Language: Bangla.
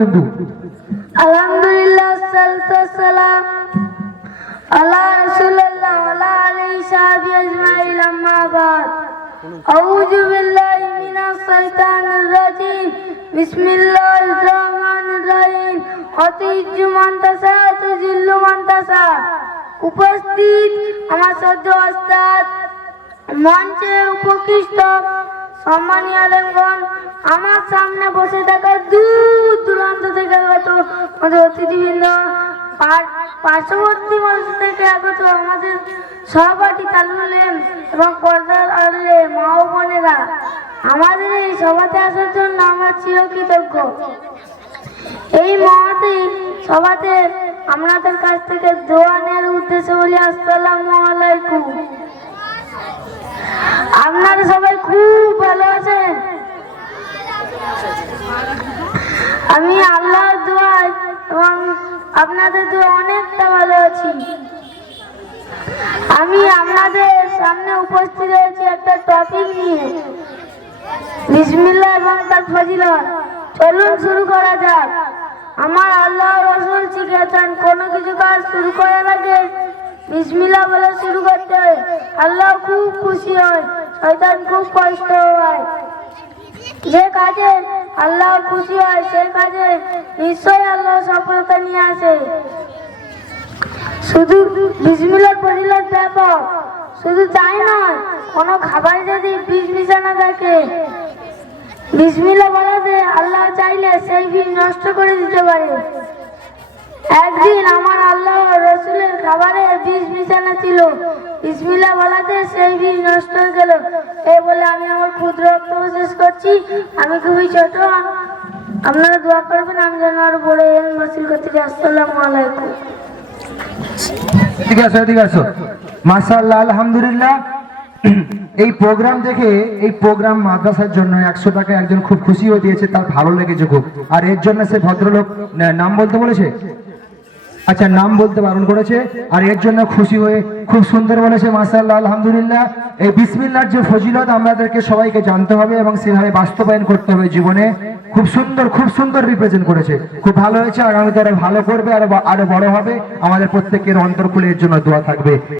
Alhamdulillah, salatu wassalam ala rasulillah wa ala alihi sahbihi ajma'in, amma ba'd. A'udhu billahi minash shaitanir rajim. Bismillahir rahmanir rahim. Atiju man tasha tujillu man tasha. উপস্থিত আমার সদ্য ওস্তাদ, মঞ্চের উপকৃষ্ট সম্মানীয় আলেমগণ, আমার সামনে বসে থাকা দূর দূরান্ত থেকে আগত আমাদের অতিথিবৃন্দ, পার্শ্ববর্তী মঞ্চ থেকে আগত আমাদের সহপাঠী তালুল আলেম এবং পর্দার আড়ালে মা ও বোনেরা, আমাদের এই সভাতে আসার জন্য আমরা চিরকৃতজ্ঞ। এই মহতী সভাতে আপনাদের কাছ থেকে দোয়া নেওয়ার উদ্দেশ্যে বলি আসসালামু আলাইকুম। আপনারা সবাই খুব ভালো আছেন? আমি আল্লাহর দোয়ায় এবং আপনাদের দোয়া অনেকটা ভালো আছি। আমি আপনাদের সামনে উপস্থিত হয়েছি একটা টপিক নিয়ে, বিসমিল্লাহ এবং তার ফজিলত। চলুন শুরু করা যাক। আমার আল্লাহ রাসূল শিখিয়েছেন কোনো কিছু কাজ শুরু করার আগে বিসমিল্লাহ বলে শুরু করতে হয়। আল্লাহ খুব খুশি হয়, শয়তান খুব কষ্ট হয়। যে কাজে আল্লাহ খুশি হয় সেই কাজে নিশ্চয়ই আল্লাহ সফলতা নিয়ে আসে। শুধু বিসমিল্লাহর ফজিলত ব্যাপক, শুধু তাই নয়, কোনো খাবারে যদি বিষ মিশানো থাকে, বিসমিল্লাহ বলাতে আল্লাহ চাইলে সেই বিষ নষ্ট করে দিতে পারে। একদিন আমার আল্লাহ রসুলের খাবারে বিষ মিশানো ছিল, বিসমিল্লাহ বলাতে সেই বিষ নষ্ট হয়ে গেল। এই বলে আমি আমার ক্ষুদ্র বক্তব্য শেষ করছি। আমি খুবই ছোট, আপনারা দোয়া করবেন আমি যেন আরো বড় ইলম হাসিল করতে পারি। আসসালামু আলাইকুম। ঠিক আছে মাশাআল্লাহ, আলহামদুলিল্লাহ। এই প্রোগ্রাম দেখে, এই প্রোগ্রাম মাদ্রাসার জন্য 100 টাকা একজন খুব খুশি হয়ে দিয়েছে, তার ভালো লেগেছে খুব। আর এর জন্য সে ভদ্রলোক নাম বলতে বলেছে, আচ্ছা নাম বলতে বারণ করেছে, আর এর জন্য খুশি হয়ে খুব সুন্দর বলেছে। মাশাআল্লাহ, আলহামদুলিল্লাহ। এই বিসমিল্লাহর যে ফজিলত আমাদেরকে সবাইকে জানতে হবে এবং সেভাবে বাস্তবায়ন করতে হবে জীবনে। খুব সুন্দর রিপ্রেজেন্ট করেছে, খুব ভালো হয়েছে। আগামীতে আরো ভালো করবে, আরো বড় হবে। আমাদের প্রত্যেকের অন্তর খুলে এর জন্য দোয়া থাকবে।